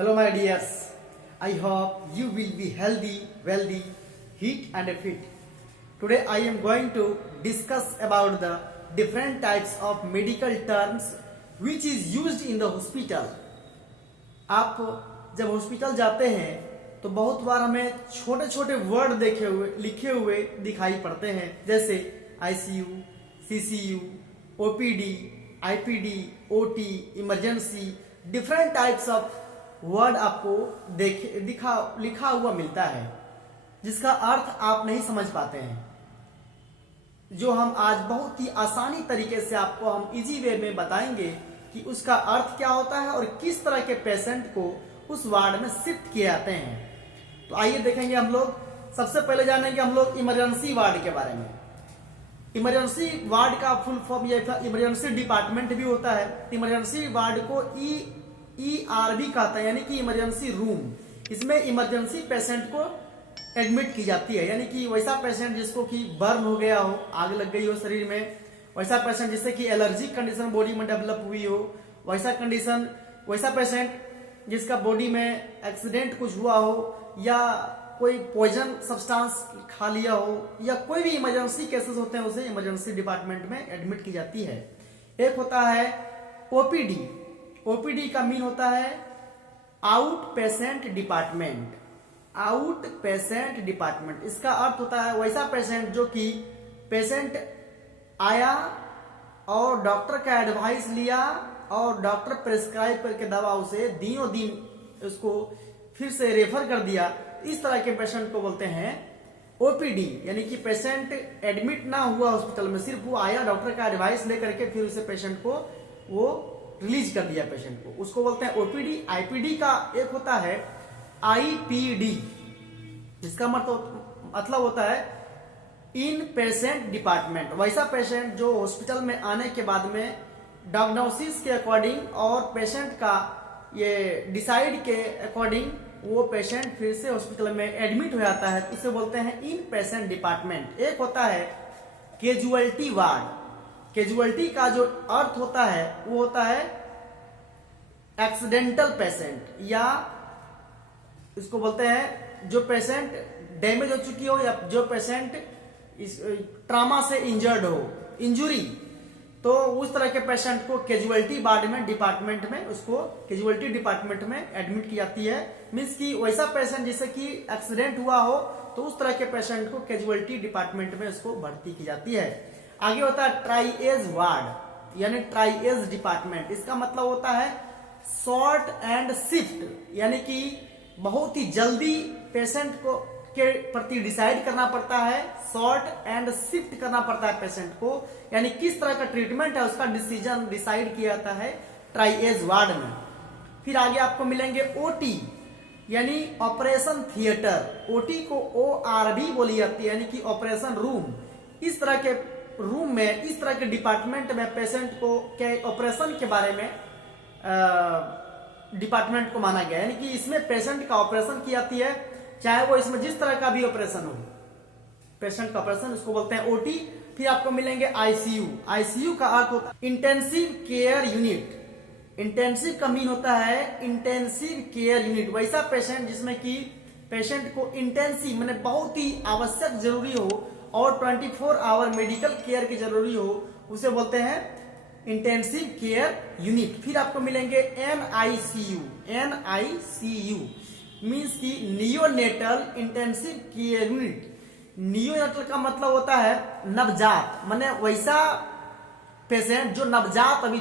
Hello, my dears. I hope you will be healthy, wealthy, fit, and fit. Today, I am going to discuss about the different types of medical terms which is used in the hospital. आप जब hospital जाते हैं तो बहुत बार हमें छोटे छोटे word लिखे हुए दिखाई पड़ते हैं, जैसे ICU, CCU, OPD, IPD, OT, emergency. Different types of word आपको लिखा हुआ मिलता है जिसका अर्थ आप नहीं समझ पाते हैं, जो हम आज बहुत ही आसानी तरीके से आपको हम इजी वे में बताएंगे कि उसका अर्थ क्या होता है और किस तरह के पेशेंट को उस वार्ड में शिफ्ट किए जाते हैं. तो आइए देखेंगे हम लोग. सबसे पहले जानेंगे हम लोग इमरजेंसी वार्ड के बारे में. इमरजेंसी वार्ड का फुल फॉर्म या इमरजेंसी डिपार्टमेंट भी होता है. इमरजेंसी वार्ड को ER भी कहता है, यानी कि इमरजेंसी रूम. इसमें इमरजेंसी पेशेंट को एडमिट की जाती है, यानी कि वैसा पेशेंट जिसको कि बर्न हो गया हो, आग लग गई हो शरीर में, वैसा पेशेंट जिससे कि एलर्जिक कंडीशन बॉडी में डेवलप हुई हो, वैसा पेशेंट जिसका बॉडी में एक्सीडेंट कुछ हुआ हो या कोई पॉइजन सब्सटेंस खा लिया हो, या कोई भी इमरजेंसी केसेस होते हैं, उसे इमरजेंसी डिपार्टमेंट में एडमिट की जाती है. एक होता है ओपीडी. ओपीडी का मीन होता है out patient department. Out patient department इसका अर्थ होता है वैसा पेशेंट जो कि पेशेंट आया और डॉक्टर का एडवाइस लिया और डॉक्टर प्रेस्क्राइब करके दवा उसे दिनों दिन उसको फिर से रेफर कर दिया. इस तरह के पेशेंट को बोलते हैं ओपीडी. यानी कि पेशेंट एडमिट ना हुआ हॉस्पिटल में, सिर्फ वो आया डॉक्टर का एडवाइस लेकर के फिर उसे पेशेंट को वो रिलीज कर दिया पेशेंट को, उसको बोलते हैं ओपीडी. आईपीडी का एक होता है आईपीडी, जिसका मतलब होता है इन पेशेंट डिपार्टमेंट. वैसा पेशेंट जो हॉस्पिटल में आने के बाद में डायग्नोसिस के अकॉर्डिंग और पेशेंट का ये डिसाइड के अकॉर्डिंग वो पेशेंट फिर से हॉस्पिटल में एडमिट हो जाता है, तो इसे बोलते हैं इन पेशेंट डिपार्टमेंट. एक होता है कैजुअलिटी वार्ड. कैजुअलिटी का जो अर्थ होता है वो होता है एक्सीडेंटल पेशेंट, या इसको बोलते हैं जो पेशेंट डैमेज हो चुकी हो या जो पेशेंट ट्रामा से इंजर्ड हो, इंजुरी, तो उस तरह के पेशेंट को कैजुअलिटी वार्ड में डिपार्टमेंट में उसको कैजुअलिटी डिपार्टमेंट में एडमिट की जाती है. मीन्स कि वैसा पेशेंट जिसे कि एक्सीडेंट हुआ हो तो उस तरह के पेशेंट को कैजुअलिटी डिपार्टमेंट में उसको भर्ती की जाती है. आगे होता है ट्राइएज वार्ड, यानी ट्राइएज डिपार्टमेंट. इसका मतलब होता है शॉर्ट एंड शिफ्ट, यानी कि बहुत ही जल्दी पेशेंट को के प्रति डिसाइड करना पड़ता है, शॉर्ट एंड शिफ्ट करना पड़ता है पेशेंट को, यानी किस तरह का ट्रीटमेंट है उसका डिसीजन डिसाइड किया जाता है ट्राइएज वार्ड में. फिर आगे आपको मिलेंगे ओटी, यानी ऑपरेशन थिएटर. ओटी को OR भी बोली जाती है, यानी कि ऑपरेशन रूम. इस तरह के रूम में, इस तरह के डिपार्टमेंट में पेशेंट को के ऑपरेशन के बारे में डिपार्टमेंट को माना गया, यानी कि इसमें पेशेंट का ऑपरेशन की जाती है, चाहे वो इसमें जिस तरह का भी ऑपरेशन हो, पेशेंट का ऑपरेशन, उसको बोलते हैं ओटी. फिर आपको मिलेंगे आईसीयू. आईसीयू का अर्थ होता है इंटेंसिव केयर यूनिट. इंटेंसिव का मीन होता है इंटेंसिव केयर यूनिट. वैसा पेशेंट जिसमें कि पेशेंट को इंटेंसिव माने बहुत ही आवश्यक जरूरी हो और 24 आवर मेडिकल केयर की जरूरी हो, उसे बोलते हैं इंटेंसिव केयर यूनिट. फिर आपको मिलेंगे NICU. NICU मीन्स की neonatal intensive care unit. Neonatal का मतलब होता है नवजात, माने वैसा पेशेंट जो नवजात अभी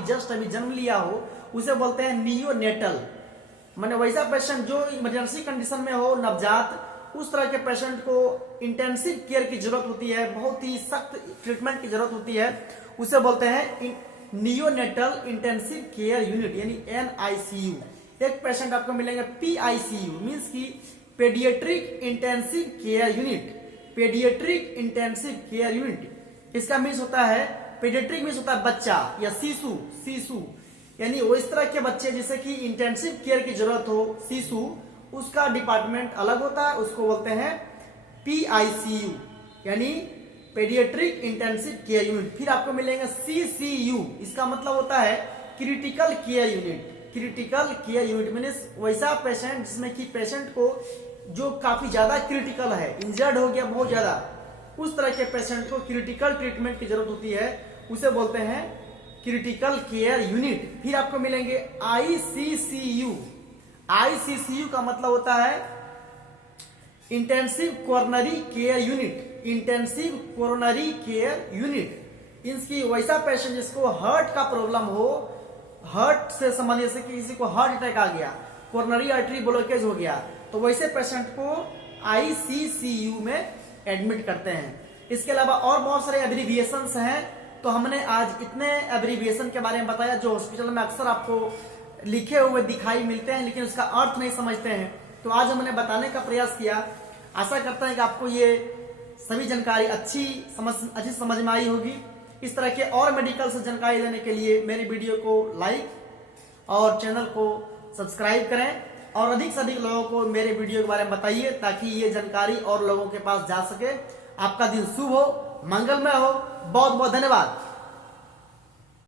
जन्म लिया हो उसे बोलते हैं नियोनेटल. माने वैसा पेशेंट जो इमरजेंसी कंडीशन में हो, नवजात, उस तरह के पेशेंट को इंटेंसिव केयर की जरूरत होती है, बहुत ही सख्त ट्रीटमेंट की जरूरत होती है, उसे बोलते हैं नियोनेटल इंटेंसिव केयर यूनिट, यानी NICU. एक पेशेंट आपको मिलेंगे PICU, मीन्स की paediatric intensive care unit. Paediatric intensive care unit इसका मीन्स होता है, पेडियाट्रिक मीन्स होता है बच्चा या शिशु, यानी वो इस तरह के बच्चे जिसे कि इंटेंसिव केयर की जरूरत हो, शिशु, उसका डिपार्टमेंट अलग होता है, उसको बोलते हैं PICU, यानी पेडियाट्रिक इंटेंसिव केयर यूनिट. फिर आपको मिलेंगे CCU. इसका मतलब होता है critical care unit. Critical care unit means वैसा पेशेंट जिसमें कि पेशेंट को जो काफी ज्यादा क्रिटिकल है, इंजर्ड हो गया बहुत ज्यादा, उस तरह के पेशेंट को क्रिटिकल ट्रीटमेंट की जरूरत होती है, उसे बोलते हैं क्रिटिकल केयर यूनिट। फिर आपको मिलेंगे आईसीसीयू। आईसीसीयू का मतलब होता है intensive coronary care unit. Intensive coronary care unit इसकी वैसा पेशेंट जिसको हार्ट का प्रॉब्लम हो, हार्ट से संबंधित, जैसे कि किसी को हार्ट अटैक आ गया, कोरोनरी आर्टरी ब्लॉकेज हो गया, तो वैसे पेशेंट को आईसीसीयू में एडमिट करते हैं। इसके अलावा और बहुत सारे एब्रीविएशंस हैं, तो हमने आज इतने एब्रीविएशन के बारे में बताया जो हॉस्पिटल में अक्सर आपको लिखे हुए दिखाई मिलते हैं लेकिन उसका अर्थ नहीं समझते हैं, तो आज हमने बताने का प्रयास किया। आशा करता है कि आपको ये सभी जानकारी अच्छी समझ में आई होगी। इस तरह के और मेडिकल से जानकारी देने के लिए मेरी वीडियो को लाइक और चैनल को सब्सक्राइब करें और अधिक से अधिक लोगों को मेरे वीडियो के बारे में बताइए ताकि ये जानकारी और लोगों के पास जा सके। आपका दिन शुभ हो, मंगलमय हो। बहुत बहुत धन्यवाद।